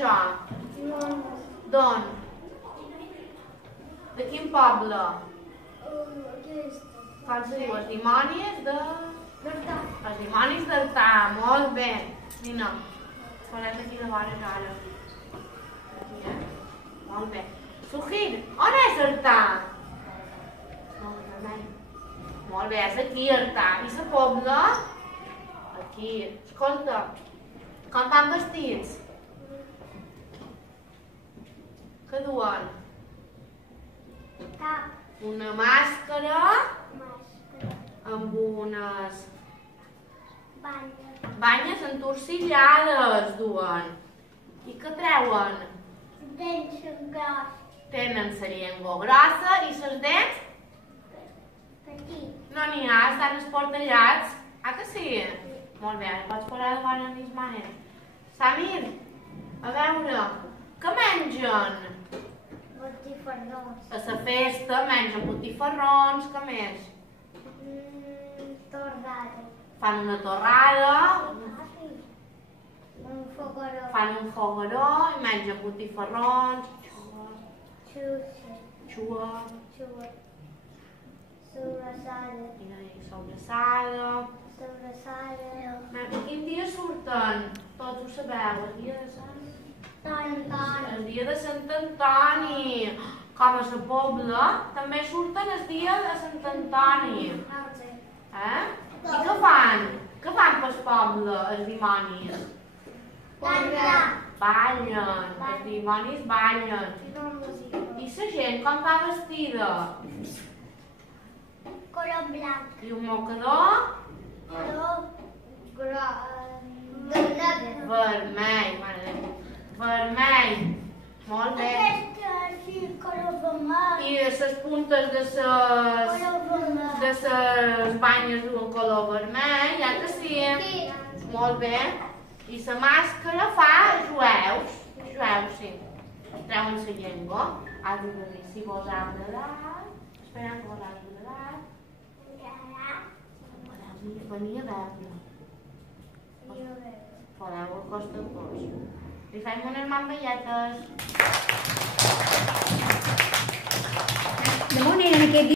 això? D'on? De quin poble? Com se diu? Els dimonis de... Els dimonis d'Artà, molt bé. Vine, farem aquí de vores ara. Aquí, molt bé. Sujir, on és Artà? Molt bé, és aquí Artà. I la pobla? Aquí. Escolta, com van vestits? Què duen? Una màscara amb unes banyes entorcillades duen. I què treuen? Tenen la llengua grossa i les dents? No n'hi ha, estan esportellats. Ah que sí? Molt bé, ara pots posar de bona manera. Samir, a veure, què mengen? Botifarrons. A la festa mengen botifarrons, què més? Torrada. Fan una torrada, Un fogaró. fan un fogaró i mengen botifarrons, xua, Sobrassada. sobrassada. Sobrassada. Quin dia surten? Tots ho sabeu, el dia de Sant... El dia de Sant Antoni. Com a la pobla, també surten el dia de Sant Antoni. Eh? I què fan? Què fan pel poble, els dimonis? Ballen, els dimonis ballen. I la gent com va vestida? Color blanc. I un mocador? Color Vermell, mare de Déu. Vermell. Molt bé. sí, color vermell. I les puntes de les banyes d'un color vermell, ja que sí. Molt bé. I la màscara fa jueus. Jueus, sí. Treuen la llengua. Has de venir si vos heu d'edat. Esperem que vos heu d'edat. Venir a veure. Podeu acostar-vos. Li fem unes mamballetes. De on eren aquests